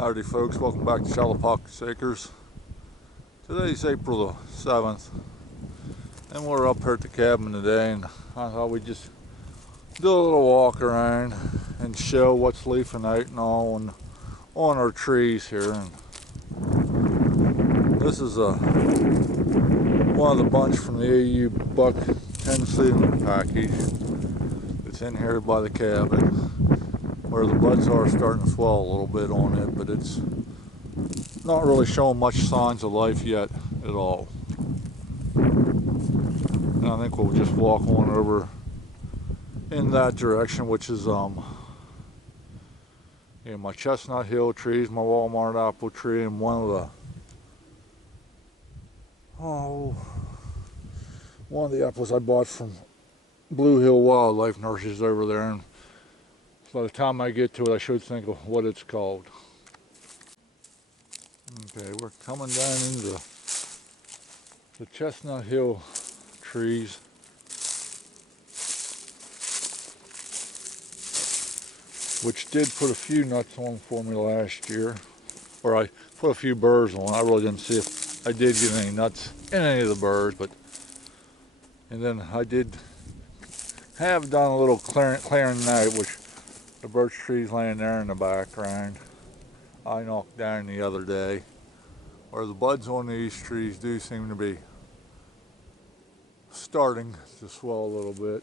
Howdy folks, welcome back to Shallow Pockets Acres. Today's April the 7th and we're up here at the cabin today, and I thought we'd just do a little walk around and show what's leafing out and all on our trees here. And this is one of the bunch from the AU Buck 10 seedling package. It's in here by the cabin where the buds are starting to swell a little bit on it, but it's not really showing much signs of life yet at all. And I think we'll just walk on over in that direction, which is my chestnut hill trees, my Walmart apple tree, and one of the apples I bought from Blue Hill Wildlife Nurseries over there. And by the time I get to it, I should think of what it's called. Okay, we're coming down into the Chestnut Hill trees. Which did put a few nuts on for me last year. Or I put a few burrs on. I really didn't see if I did get any nuts in any of the burrs, and then I did have done a little clearing night, which the birch trees laying there in the background I knocked down the other day, where the buds on these trees do seem to be starting to swell a little bit.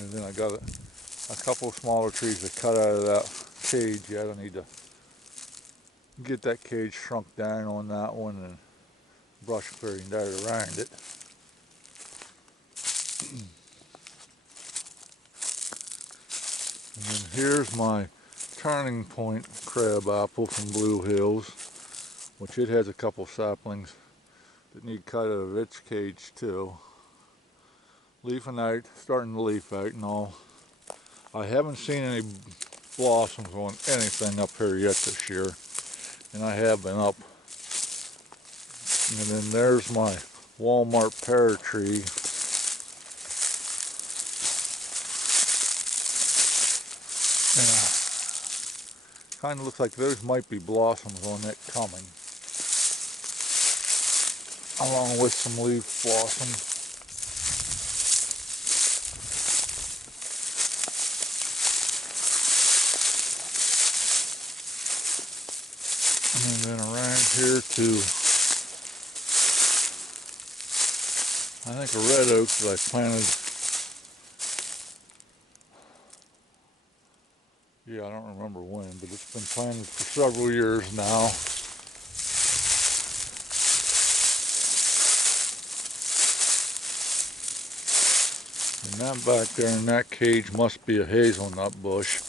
And then I got a couple of smaller trees to cut out of that cage yet. I need to get that cage shrunk down on that one and brush clearing dirt around it. And then here's my Turning Point crab apple from Blue Hills, which it has a couple saplings that need cut out of its cage too. Leafing out, starting to leaf out and all. I haven't seen any blossoms on anything up here yet this year, and I have been up. And then there's my Walmart pear tree. Kind of looks like those might be blossoms on it coming, along with some leaf blossoms. And then around here to, I think, a red oak that I planted. Yeah, I don't remember when, but it's been planted for several years now. And that back there in that cage must be a hazelnut bush.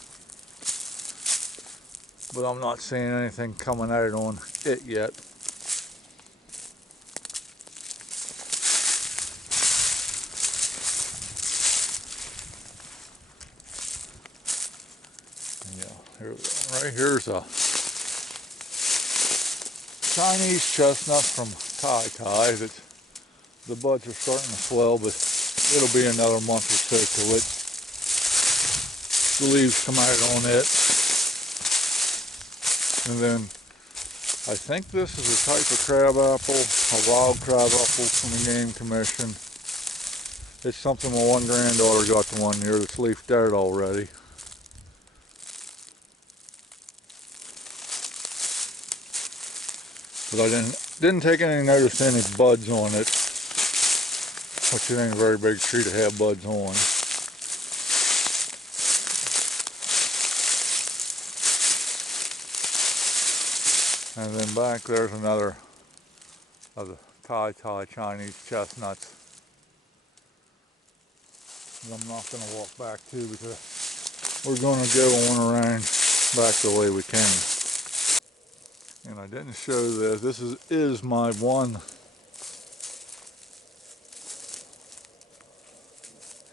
But I'm not seeing anything coming out on it yet. Here we go. Right here's a Chinese chestnut from Tai that the buds are starting to swell, but it'll be another month or so till the leaves come out on it. And then I think this is a type of crab apple, a wild crab apple from the Game Commission. It's something my one granddaughter got the one year that's leafed out already. But I didn't take any notice of any buds on it, which it ain't a very big tree to have buds on. And then back there's another of the Tai Chinese chestnuts. And I'm not going to walk back to because we're going to go on around back the way we came. And I didn't show this. This is my one.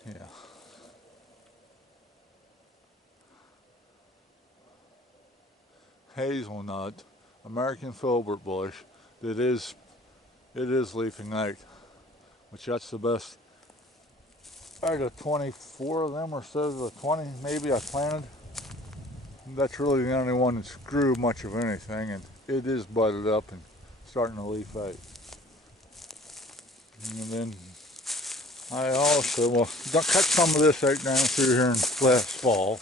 Yeah. Hazelnut, American filbert bush that is leafing out, which that's the best out of 24 of them or so, the 20 maybe I planted, that's really the only one that's grew much of anything, and it is budded up and starting to leaf out. And then I also cut some of this out down through here in last fall.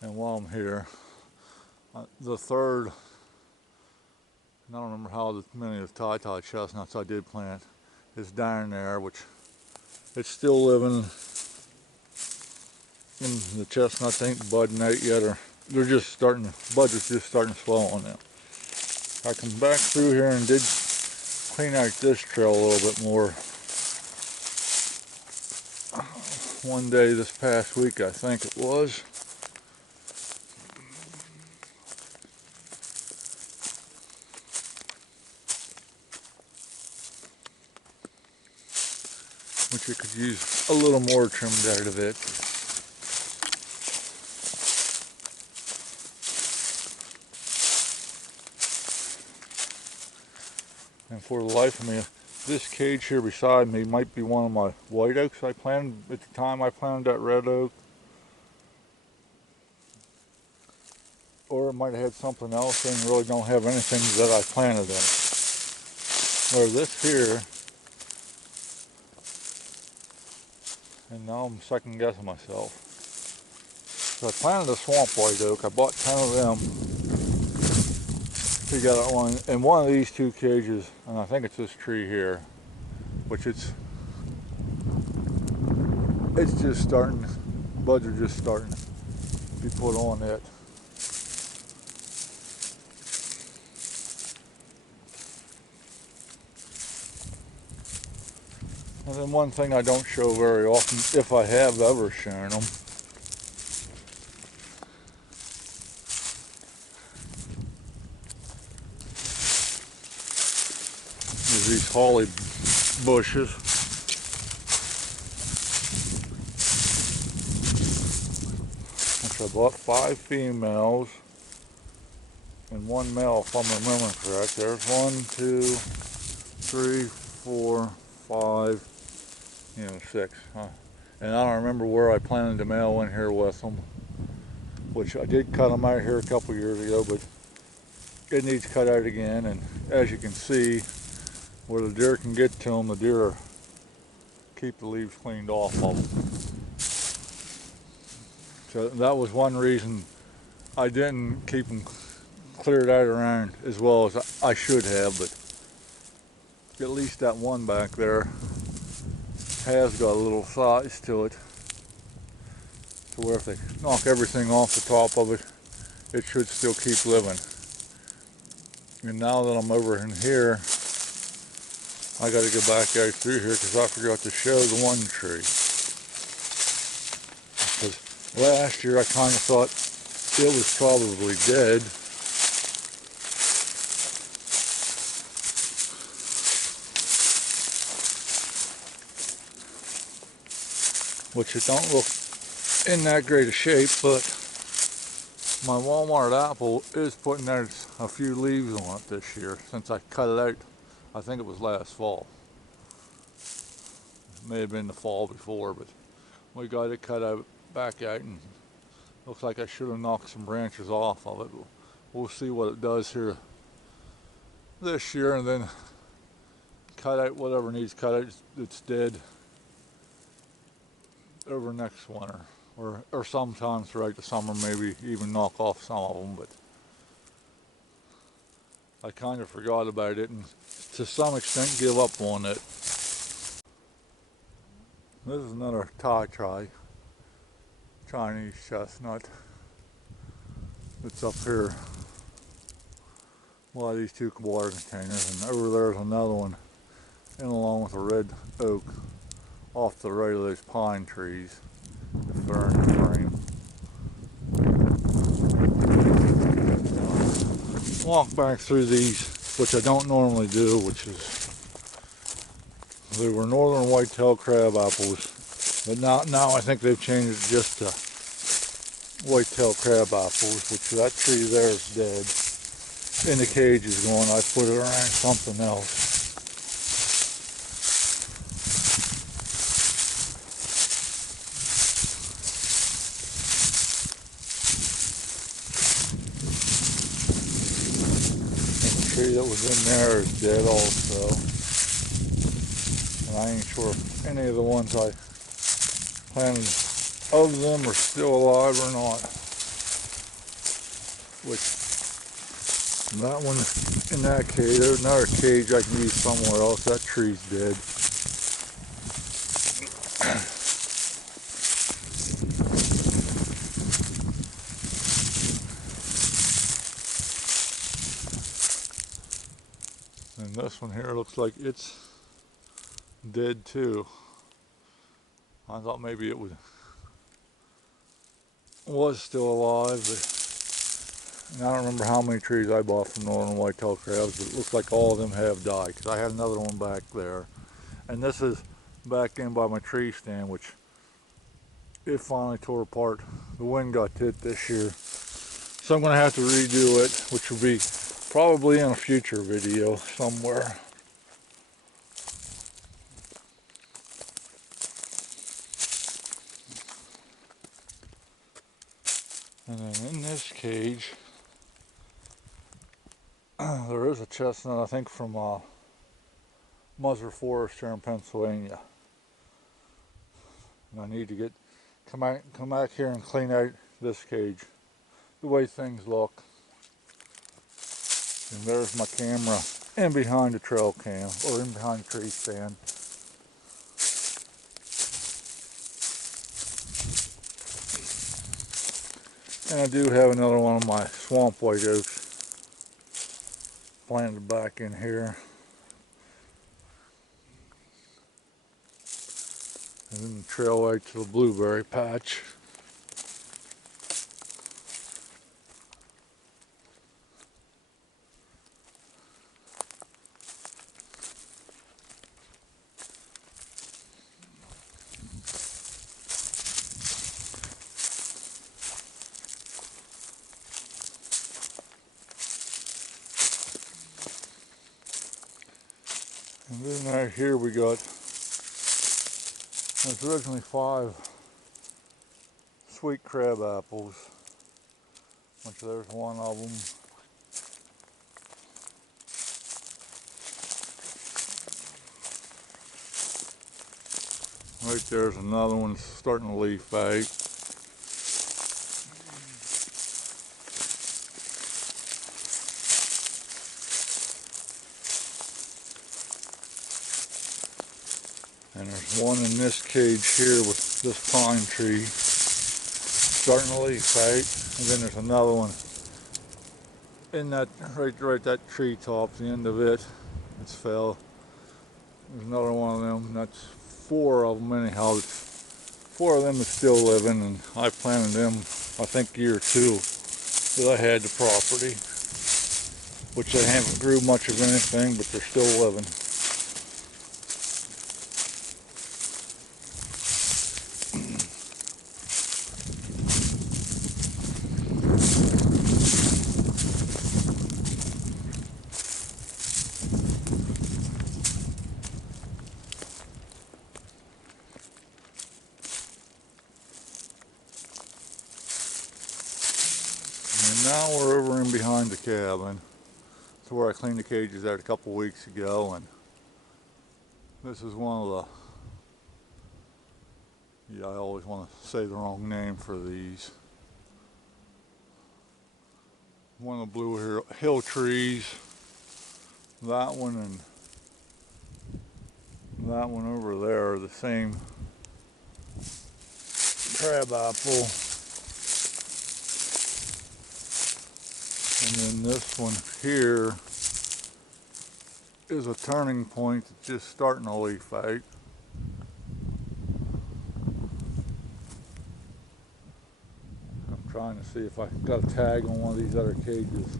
And while I'm here, the third, I don't remember how many of the tie chestnuts I did plant is down there, which it's still living. And the chestnuts ain't budding out yet, or they're just starting, buds are just starting to swell on them. I come back through here and did clean out this trail a little bit more. One day this past week, I think it was. Which it could use a little more trimmed out of it. And for the life of me, this cage here beside me might be one of my white oaks I planted at the time I planted that red oak. Or it might have had something else and really don't have anything that I planted in it. Where this here, and now I'm second guessing myself. So I planted a swamp white oak. I bought 10 of them together in one of these two cages, and I think it's this tree here, which it's just starting, buds are just starting to be put on it. And then one thing I don't show very often, if I have ever shown them, is these holly bushes. Which I bought 5 females and 1 male, if I'm remembering correct. There's 1, 2, 3, 4, 5, 6. And I don't remember where I planted the male in here with them, which I did cut them out here a couple years ago, but it needs cut out again. And as you can see, where the deer can get to them, the deer keep the leaves cleaned off of them. So that was one reason I didn't keep them cleared out around as well as I should have, but at least that one back there has got a little size to it, to where if they knock everything off the top of it, it should still keep living. And now that I'm over in here, I got to go back out through here because I forgot to show the one tree. Because last year I kind of thought it was probably dead. Which it don't look in that great a shape, but my Walmart apple is putting out a few leaves on it this year since I cut it out. I think it was last fall. It may have been the fall before, but we got it cut out, back out, and looks like I should have knocked some branches off of it. We'll see what it does here this year, and then cut out whatever needs cut out that's dead over next winter, or sometime throughout the summer, maybe even knock off some of them. But I kind of forgot about it and to some extent give up on it. This is another Chinese chestnut that's up here. Well, these 2 water containers, and over there's another one in along with a red oak off the right of those pine trees, if they're in the frame. Walk back through these, which I don't normally do, which is, they were northern white-tailed crab apples, but now I think they've changed it just to white-tailed crab apples, which that tree there is dead. And the cage is gone. I put it around something else. that was in there is dead also. And I ain't sure if any of the ones I planted of them are still alive or not. Which, that one in that cage, there's another cage I can use somewhere else. That tree's dead. And this one here looks like it's dead too. I thought maybe it was still alive, but and I don't remember how many trees I bought from northern whitetail crabs, but it looks like all of them have died, because I had another one back there. And this is back in by my tree stand, which it finally tore apart. The wind got to it this year. So I'm going to have to redo it, which will be probably in a future video somewhere. And then in this cage, there is a chestnut, I think from Musser Forest here in Pennsylvania. And I need to come back here and clean out this cage, the way things look. And there's my camera in behind the trail cam, or in behind the tree stand. And I do have another one of my swamp white oaks planted back in here. And then the trail right to the blueberry patch. And then right here we got, there's originally 5 sweet crab apples, which there's one of them. Right there's another one starting to leaf out. And there's one in this cage here with this pine tree starting to leaf out. And then there's another one in that, right that tree top, the end of it, it's fell. There's another one of them, that's 4 of them anyhow. 4 of them is still living, and I planted them, I think, year 2 that I had the property, which they haven't grew much of anything, but they're still living. And now we're over in behind the cabin. It's where I cleaned the cages out a couple weeks ago, and this is one of the, I always want to say the wrong name for these. One of the blue hill trees, that one and that one over there are the same crab apple. And then this one here is a turning point that's just starting to leaf out. I'm trying to see if I got a tag on one of these other cages.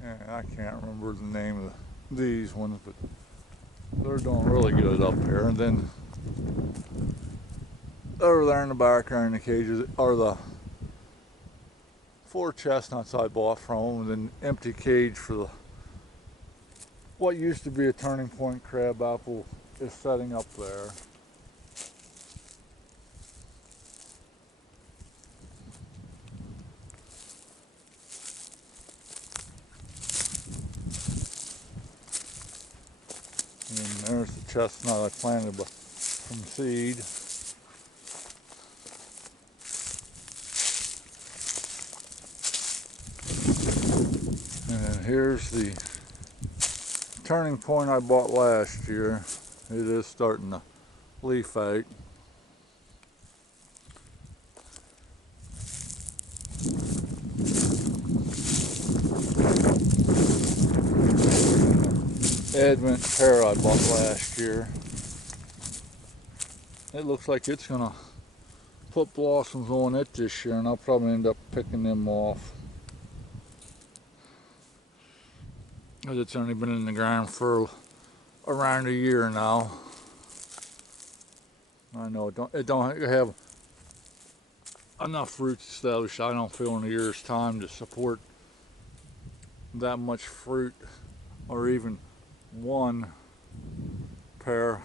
And I can't remember the name of these ones, but they're doing really good up here. And then over there in the background, the cages are the 4 chestnuts I bought from them, and then empty cage for what used to be a turning point crabapple is setting up there. And there's the chestnut I planted from seed. And then here's the turning point I bought last year. It is starting to leaf out. Advent pear I bought last year. It looks like it's gonna put blossoms on it this year, and I'll probably end up picking them off, because it's only been in the ground for around a year now. I know it don't have enough roots established. I don't feel in a year's time to support that much fruit, or even one pear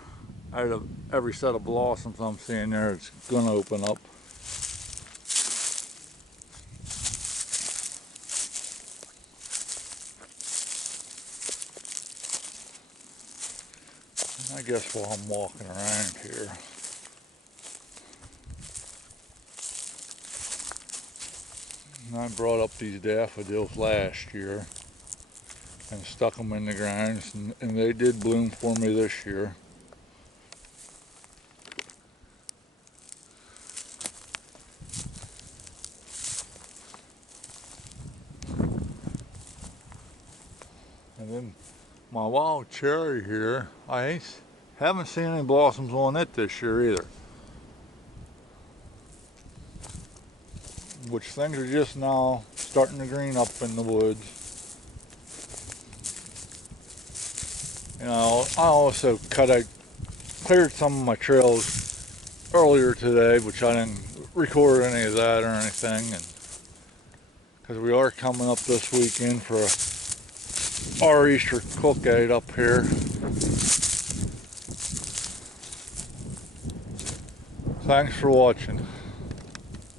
out of every set of blossoms I'm seeing there. It's going to open up. I guess while I'm walking around here, I brought up these daffodils last year and stuck them in the ground, and they did bloom for me this year. And then my wild cherry here, I haven't seen any blossoms on it this year either. Which things are just now starting to green up in the woods. You know, I also cleared some of my trails earlier today, which I didn't record any of that or anything, and because we are coming up this weekend for our Easter cookout up here. Thanks for watching.